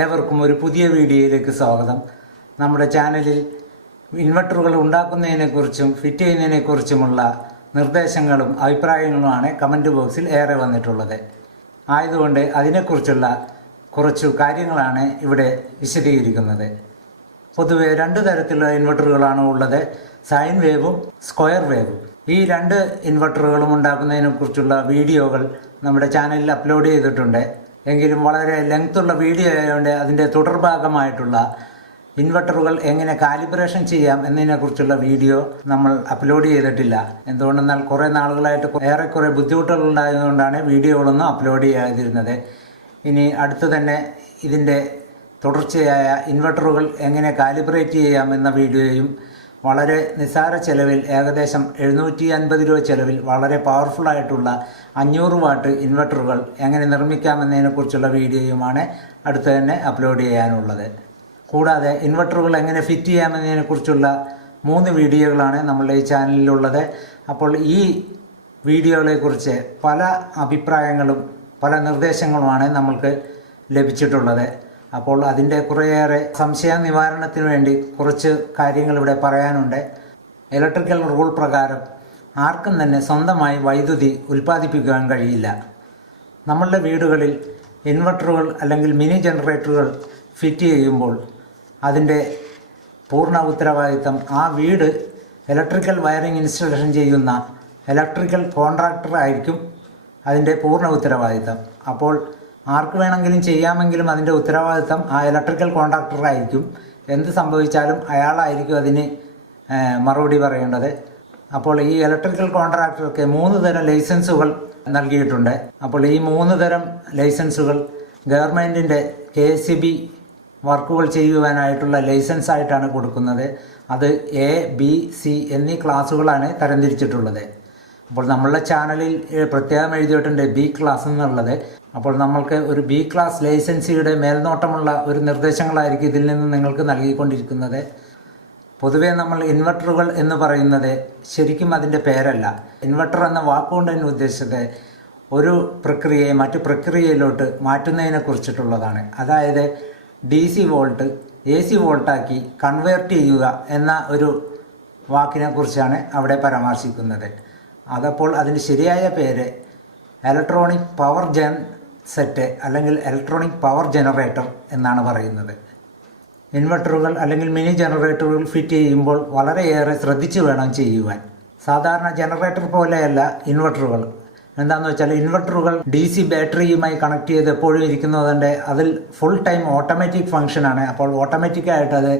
ഏവർക്കും ഒരു പുതിയ വീഡിയോയിലേക്ക് സ്വാഗതം. നമ്മുടെ ചാനലിൽ ഇൻവെർട്ടറുകൾ ഉണ്ടാക്കുന്നതിനെക്കുറിച്ചും ഫിറ്റ് ചെയ്യുന്നതിനെക്കുറിച്ചുമുള്ള നിർദ്ദേശങ്ങളും അഭിപ്രായങ്ങളുമാണ് കമൻറ്റ് ബോക്സിൽ ഏറെ വന്നിട്ടുള്ളത്. ആയതുകൊണ്ട് അതിനെക്കുറിച്ചുള്ള കുറച്ചു കാര്യങ്ങളാണ് ഇവിടെ വിശദീകരിക്കുന്നത്. പൊതുവെ രണ്ട് തരത്തിലുള്ള ഇൻവെർട്ടറുകളാണ് ഉള്ളത്, സൈൻ വേവും സ്ക്വയർ വേവും. ഈ രണ്ട് ഇൻവെർട്ടറുകളും ഉണ്ടാക്കുന്നതിനെക്കുറിച്ചുള്ള വീഡിയോകൾ നമ്മുടെ ചാനലിൽ അപ്ലോഡ് ചെയ്തിട്ടുണ്ട്. എങ്കിലും വളരെ ലെങ്ത്തുള്ള വീഡിയോ ആയതുകൊണ്ട് അതിൻ്റെ തുടർഭാഗമായിട്ടുള്ള ഇൻവെർട്ടറുകൾ എങ്ങനെ കാലിബ്രേഷൻ ചെയ്യാം എന്നതിനെക്കുറിച്ചുള്ള വീഡിയോ നമ്മൾ അപ്ലോഡ് ചെയ്തിട്ടില്ല. എന്തുകൊണ്ടെന്നാൽ കുറേ നാളുകളായിട്ട് ഏറെക്കുറെ ബുദ്ധിമുട്ടുകൾ ഉണ്ടായതുകൊണ്ടാണ് വീഡിയോകളൊന്നും അപ്ലോഡ് ചെയ്യാതിരുന്നത്. ഇനി അടുത്ത് തന്നെ ഇതിൻ്റെ തുടർച്ചയായ ഇൻവെർട്ടറുകൾ എങ്ങനെ കാലിബ്രേറ്റ് ചെയ്യാം എന്ന വീഡിയോയും വളരെ നിസ്സാര ചെലവിൽ ഏകദേശം 750 രൂപ ചെലവിൽ വളരെ പവർഫുള്ളായിട്ടുള്ള 500 വാട്ട് ഇൻവെർട്ടറുകൾ എങ്ങനെ നിർമ്മിക്കാമെന്നതിനെക്കുറിച്ചുള്ള വീഡിയോയുമാണ് അടുത്ത് തന്നെ അപ്ലോഡ് ചെയ്യാനുള്ളത്. കൂടാതെ ഇൻവെർട്ടറുകൾ എങ്ങനെ ഫിറ്റ് ചെയ്യാമെന്നതിനെക്കുറിച്ചുള്ള 3 വീഡിയോകളാണ് നമ്മളുടെ ഈ ചാനലിലുള്ളത്. അപ്പോൾ ഈ വീഡിയോകളെക്കുറിച്ച് പല അഭിപ്രായങ്ങളും പല നിർദ്ദേശങ്ങളുമാണ് നമ്മൾക്ക് ലഭിച്ചിട്ടുള്ളത്. അപ്പോൾ അതിൻ്റെ കുറേയേറെ സംശയ നിവാരണത്തിന് വേണ്ടി കുറച്ച് കാര്യങ്ങൾ ഇവിടെ പറയാനുണ്ട്. ഇലക്ട്രിക്കൽ റൂൾ പ്രകാരം ആർക്കും തന്നെ സ്വന്തമായി വൈദ്യുതി ഉൽപ്പാദിപ്പിക്കാൻ കഴിയില്ല. നമ്മളുടെ വീടുകളിൽ ഇൻവെർട്ടറുകൾ അല്ലെങ്കിൽ മിനി ജനറേറ്ററുകൾ ഫിറ്റ് ചെയ്യുമ്പോൾ അതിൻ്റെ പൂർണ്ണ ഉത്തരവാദിത്തം ആ വീട് ഇലക്ട്രിക്കൽ വയറിംഗ് ഇൻസ്റ്റലേഷൻ ചെയ്യുന്ന ഇലക്ട്രിക്കൽ കോൺട്രാക്ടർ ആയിരിക്കും അതിൻ്റെ പൂർണ്ണ ഉത്തരവാദിത്തം. അപ്പോൾ ആർക്ക് വേണമെങ്കിലും ചെയ്യാമെങ്കിലും അതിൻ്റെ ഉത്തരവാദിത്തം ആ ഇലക്ട്രിക്കൽ കോൺട്രാക്ടറായിരിക്കും. എന്ത് സംഭവിച്ചാലും അയാളായിരിക്കും അതിന് മറുപടി പറയേണ്ടത്. അപ്പോൾ ഈ ഇലക്ട്രിക്കൽ കോൺട്രാക്ടർക്ക് 3 തരം ലൈസൻസുകൾ നൽകിയിട്ടുണ്ട്. അപ്പോൾ ഈ 3 തരം ലൈസൻസുകൾ ഗവൺമെൻറ്റിൻ്റെ KSEB വർക്കുകൾ ചെയ്യുവാനായിട്ടുള്ള ലൈസൻസ് ആയിട്ടാണ് കൊടുക്കുന്നത്. അത് A, B, C എന്നീ ക്ലാസ്സുകളാണ് തരംതിരിച്ചിട്ടുള്ളത്. അപ്പോൾ നമ്മളുടെ ചാനലിൽ പ്രത്യേകം എഴുതിയിട്ടുണ്ട് B ക്ലാസ് എന്നുള്ളത്. അപ്പോൾ നമ്മൾക്ക് ഒരു B ക്ലാസ് ലൈസൻസിയുടെ മേൽനോട്ടമുള്ള ഒരു നിർദ്ദേശങ്ങളായിരിക്കും ഇതിൽ നിന്ന് നിങ്ങൾക്ക് നൽകിക്കൊണ്ടിരിക്കുന്നത്. പൊതുവേ നമ്മൾ ഇൻവെർട്ടറുകൾ എന്ന് പറയുന്നത് ശരിക്കും അതിൻ്റെ പേരല്ല. ഇൻവെർട്ടർ എന്ന വാക്കുകൊണ്ട് തന്നെ ഉദ്ദേശിച്ചത് ഒരു പ്രക്രിയയെ മറ്റു പ്രക്രിയയിലോട്ട് മാറ്റുന്നതിനെ കുറിച്ചിട്ടുള്ളതാണ്. അതായത് DC വോൾട്ട് AC വോൾട്ടാക്കി കൺവേർട്ട് ചെയ്യുക എന്ന ഒരു വാക്കിനെ കുറിച്ചാണ് അവിടെ പരാമർശിക്കുന്നത്. അതപ്പോൾ അതിൻ്റെ ശരിയായ പേര് ഇലക്ട്രോണിക് പവർ ജെൻ സെറ്റ് അല്ലെങ്കിൽ ഇലക്ട്രോണിക് പവർ ജനറേറ്റർ എന്നാണ് പറയുന്നത്. ഇൻവെർട്ടറുകൾ അല്ലെങ്കിൽ മിനി ജനറേറ്ററുകൾ ഫിറ്റ് ചെയ്യുമ്പോൾ വളരെയേറെ ശ്രദ്ധിച്ചു വേണം ചെയ്യുവാൻ. സാധാരണ ജനറേറ്റർ പോലെയല്ല ഇൻവെർട്ടറുകൾ. എന്താണെന്ന് വെച്ചാൽ ഇൻവെർട്ടറുകൾ DC ബാറ്ററിയുമായി കണക്ട് ചെയ്ത് എപ്പോഴും ഇരിക്കുന്നതുകൊണ്ട് അതിൽ ഫുൾ ടൈം ഓട്ടോമാറ്റിക് ഫംഗ്ഷനാണ്. അപ്പോൾ ഓട്ടോമാറ്റിക്കായിട്ട് അത്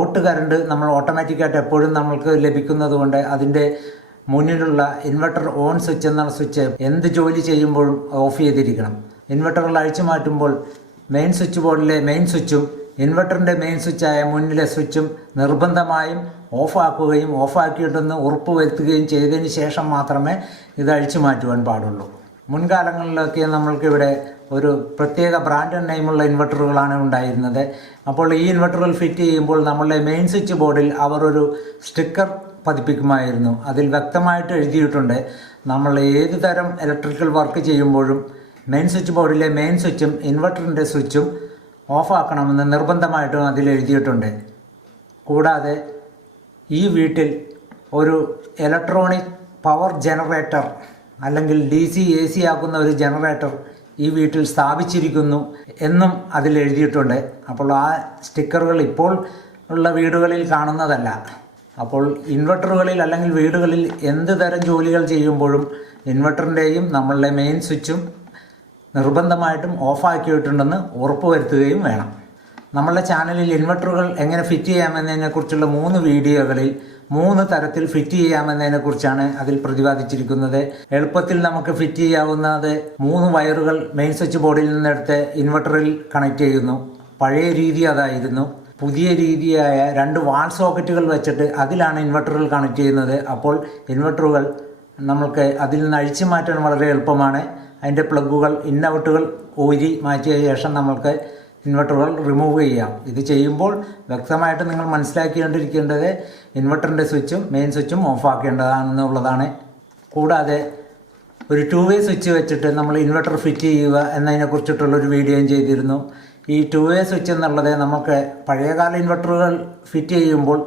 ഔട്ട് കറണ്ട് നമ്മൾ ഓട്ടോമാറ്റിക്കായിട്ട് എപ്പോഴും നമ്മൾക്ക് ലഭിക്കുന്നത് കൊണ്ട് അതിൻ്റെ മുന്നിലുള്ള ഇൻവെർട്ടർ ഓൺ സ്വിച്ച് എന്ന സ്വിച്ച് എന്ത് ജോലി ചെയ്യുമ്പോഴും ഓഫ് ചെയ്തിരിക്കണം. ഇൻവെർട്ടറുകൾ അഴിച്ചു മാറ്റുമ്പോൾ മെയിൻ സ്വിച്ച് ബോർഡിലെ മെയിൻ സ്വിച്ചും ഇൻവെർട്ടറിൻ്റെ മെയിൻ സ്വിച്ചായ മുന്നിലെ സ്വിച്ചും നിർബന്ധമായും ഓഫാക്കുകയും ഓഫാക്കിയിട്ടൊന്ന് ഉറപ്പ് വരുത്തുകയും ചെയ്തതിന് ശേഷം മാത്രമേ ഇത് അഴിച്ചു മാറ്റുവാൻ പാടുള്ളൂ. മുൻകാലങ്ങളിലൊക്കെ നമ്മൾക്കിവിടെ ഒരു പ്രത്യേക ബ്രാൻഡ് നെയിമുള്ള ഇൻവെർട്ടറുകളാണ് ഉണ്ടായിരുന്നത്. അപ്പോൾ ഈ ഇൻവെർട്ടറുകൾ ഫിറ്റ് ചെയ്യുമ്പോൾ നമ്മളുടെ മെയിൻ സ്വിച്ച് ബോർഡിൽ അവർ ഒരു സ്റ്റിക്കർ പതിപ്പിക്കുമായിരുന്നു. അതിൽ വ്യക്തമായിട്ട് എഴുതിയിട്ടുണ്ട് നമ്മൾ ഏത് തരം ഇലക്ട്രിക്കൽ വർക്ക് ചെയ്യുമ്പോഴും മെയിൻ സ്വിച്ച് ബോർഡിലെ മെയിൻ സ്വിച്ചും ഇൻവെർട്ടറിൻ്റെ സ്വിച്ചും ഓഫാക്കണമെന്ന് നിർബന്ധമായിട്ടും അതിൽ എഴുതിയിട്ടുണ്ട്. കൂടാതെ ഈ വീട്ടിൽ ഒരു ഇലക്ട്രോണിക് പവർ ജനറേറ്റർ അല്ലെങ്കിൽ DC AC ആക്കുന്ന ഒരു ജനറേറ്റർ ഈ വീട്ടിൽ സ്ഥാപിച്ചിരിക്കുന്നു എന്നും അതിൽ എഴുതിയിട്ടുണ്ട്. അപ്പോൾ ആ സ്റ്റിക്കറുകൾ ഇപ്പോൾ ഉള്ള വീടുകളിൽ കാണുന്നതല്ല. അപ്പോൾ ഇൻവെർട്ടറുകളിൽ അല്ലെങ്കിൽ വീടുകളിൽ എന്ത് തരം ജോലികൾ ചെയ്യുമ്പോഴും ഇൻവെർട്ടറിൻ്റെയും നമ്മളുടെ മെയിൻ സ്വിച്ചും നിർബന്ധമായിട്ടും ഓഫാക്കിയിട്ടുണ്ടെന്ന് ഉറപ്പുവരുത്തുകയും വേണം. നമ്മളുടെ ചാനലിൽ ഇൻവെർട്ടറുകൾ എങ്ങനെ ഫിറ്റ് ചെയ്യാമെന്നതിനെക്കുറിച്ചുള്ള 3 വീഡിയോകളിൽ 3 തരത്തിൽ ഫിറ്റ് ചെയ്യാമെന്നതിനെക്കുറിച്ചാണ് അതിൽ പ്രതിപാദിച്ചിരിക്കുന്നത്. എളുപ്പത്തിൽ നമുക്ക് ഫിറ്റ് ചെയ്യാവുന്നത് 3 വയറുകൾ മെയിൻ സ്വിച്ച് ബോർഡിൽ നിന്നെടുത്ത് ഇൻവെർട്ടറിൽ കണക്ട് ചെയ്യുന്നു. പഴയ രീതി അതായിരുന്നു. പുതിയ രീതിയായ 2 വാൾ സോക്കറ്റുകൾ വെച്ചിട്ട് അതിലാണ് ഇൻവെർട്ടറുകൾ കണക്ട് ചെയ്യുന്നത്. അപ്പോൾ ഇൻവെർട്ടറുകൾ നമ്മൾക്ക് അതിൽ നിന്ന് അഴിച്ചു മാറ്റാൻ വളരെ എളുപ്പമാണ്. അതിൻ്റെ പ്ലഗുകൾ ഇൻഔട്ടുകൾ ഊരി മാറ്റിയ ശേഷം നമ്മൾക്ക് ഇൻവെർട്ടറുകൾ റിമൂവ് ചെയ്യാം. ഇത് ചെയ്യുമ്പോൾ വ്യക്തമായിട്ട് നിങ്ങൾ മനസ്സിലാക്കിക്കൊണ്ടിരിക്കേണ്ടത് ഇൻവെർട്ടറിൻ്റെ സ്വിച്ചും മെയിൻ സ്വിച്ചും ഓഫാക്കേണ്ടതാണെന്നുള്ളതാണ്. കൂടാതെ ഒരു 2 വേ സ്വിച്ച് വെച്ചിട്ട് നമ്മൾ ഇൻവെർട്ടർ ഫിറ്റ് ചെയ്യുക എന്നതിനെ കുറിച്ചിട്ടുള്ളൊരു വീഡിയോയും ചെയ്തിരുന്നു. ഈ 2 വേ സ്വിച്ച് എന്നുള്ളത് നമുക്ക് പഴയകാല ഇൻവെർട്ടറുകൾ ഫിറ്റ് ചെയ്യുമ്പോൾ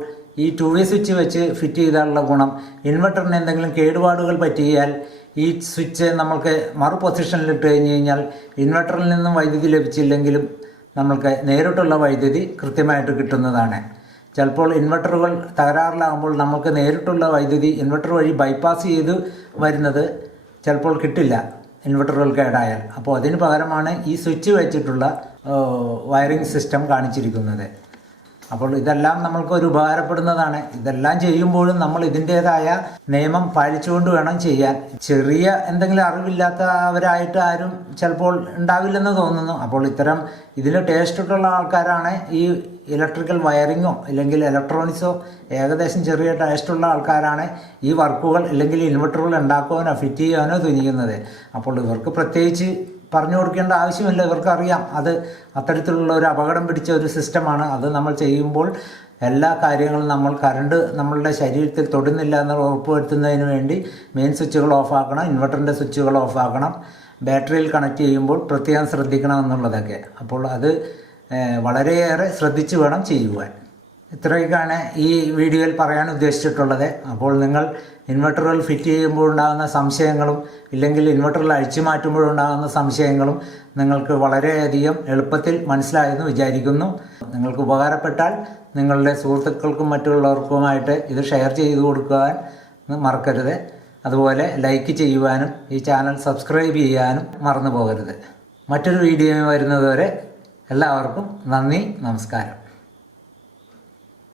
ഈ 2 വേ സ്വിച്ച് വെച്ച് ഫിറ്റ് ചെയ്താലുള്ള ഗുണം, ഇൻവെർട്ടറിന് എന്തെങ്കിലും കേടുപാടുകൾ പറ്റിയാൽ ഈ സ്വിച്ച് നമുക്ക് മറു പൊസിഷനിലിട്ട് കഴിഞ്ഞ് കഴിഞ്ഞാൽ ഇൻവെർട്ടറിൽ നിന്നും വൈദ്യുതി ലഭിച്ചില്ലെങ്കിലും നമ്മൾക്ക് നേരിട്ടുള്ള വൈദ്യുതി കൃത്യമായിട്ട് കിട്ടുന്നതാണ്. ചിലപ്പോൾ ഇൻവെർട്ടറുകൾ തകരാറിലാകുമ്പോൾ നമുക്ക് നേരിട്ടുള്ള വൈദ്യുതി ഇൻവെർട്ടർ വഴി ബൈപ്പാസ് ചെയ്ത് വരുന്നത് ചിലപ്പോൾ കിട്ടില്ല ഇൻവെർട്ടറുകൾ കേടായാൽ. അപ്പോൾ അതിന് പകരമാണ് ഈ സ്വിച്ച് വെച്ചിട്ടുള്ള വയറിംഗ് സിസ്റ്റം കാണിച്ചിരിക്കുന്നത്. അപ്പോൾ ഇതെല്ലാം നമ്മൾക്കൊരു ഉപകാരപ്പെടുന്നതാണ്. ഇതെല്ലാം ചെയ്യുമ്പോഴും നമ്മൾ ഇതിൻ്റേതായ നിയമം പാലിച്ചുകൊണ്ട് വേണം ചെയ്യാൻ. ചെറിയ എന്തെങ്കിലും അറിവില്ലാത്തവരായിട്ട് ആരും ചിലപ്പോൾ ഉണ്ടാവില്ലെന്ന് തോന്നുന്നു. അപ്പോൾ ഇത്തരം ഇതിൽ ടേസ്റ്റുള്ള ആൾക്കാരാണ് ഈ ഇലക്ട്രിക്കൽ വയറിങ്ങോ അല്ലെങ്കിൽ ഇലക്ട്രോണിക്സോ ഏകദേശം ചെറിയ ടേസ്റ്റുള്ള ആൾക്കാരാണ് ഈ വർക്കുകൾ അല്ലെങ്കിൽ ഇൻവെർട്ടറുകൾ ഉണ്ടാക്കുവാനോ ഫിറ്റ് ചെയ്യാനോ തുനിയുന്നത്. അപ്പോൾ ഇവർക്ക് പ്രത്യേകിച്ച് പറഞ്ഞു കൊടുക്കേണ്ട ആവശ്യമില്ല. ഇവർക്കറിയാം അത് അത്തരത്തിലുള്ള ഒരു അപകടം പിടിച്ച ഒരു സിസ്റ്റമാണ്. അത് നമ്മൾ ചെയ്യുമ്പോൾ എല്ലാ കാര്യങ്ങളും നമ്മൾ കറണ്ട് നമ്മളുടെ ശരീരത്തിൽ തൊടുന്നില്ല എന്ന് ഉറപ്പുവരുത്തുന്നതിന് വേണ്ടി മെയിൻ സ്വിച്ചുകൾ ഓഫാക്കണം, ഇൻവെർട്ടറിൻ്റെ സ്വിച്ചുകൾ ഓഫാക്കണം, ബാറ്ററിയിൽ കണക്ട് ചെയ്യുമ്പോൾ പ്രത്യേകം ശ്രദ്ധിക്കണം എന്നുള്ളതൊക്കെ. അപ്പോൾ അത് വളരെയേറെ ശ്രദ്ധിച്ച് വേണം ചെയ്യുവാൻ. ഇത്രയൊക്കെയാണ് ഈ വീഡിയോയിൽ പറയാൻ ഉദ്ദേശിച്ചിട്ടുള്ളത്. അപ്പോൾ നിങ്ങൾ ഇൻവെർട്ടറുകൾ ഫിറ്റ് ചെയ്യുമ്പോൾ ഉണ്ടാകുന്ന സംശയങ്ങളും ഇല്ലെങ്കിൽ ഇൻവെർട്ടറിൽ അഴിച്ചു മാറ്റുമ്പോഴുണ്ടാകുന്ന സംശയങ്ങളും നിങ്ങൾക്ക് വളരെയധികം എളുപ്പത്തിൽ മനസ്സിലായെന്ന് വിചാരിക്കുന്നു. നിങ്ങൾക്ക് ഉപകാരപ്പെട്ടാൽ നിങ്ങളുടെ സുഹൃത്തുക്കൾക്കും മറ്റുള്ളവർക്കുമായിട്ട് ഇത് ഷെയർ ചെയ്തു കൊടുക്കുവാൻ മറക്കരുത്. അതുപോലെ ലൈക്ക് ചെയ്യുവാനും ഈ ചാനൽ സബ്സ്ക്രൈബ് ചെയ്യാനും മറന്നു പോകരുത്. മറ്റൊരു വീഡിയോയിൽ വരുന്നതുവരെ എല്ലാവർക്കും നന്ദി, നമസ്കാരം.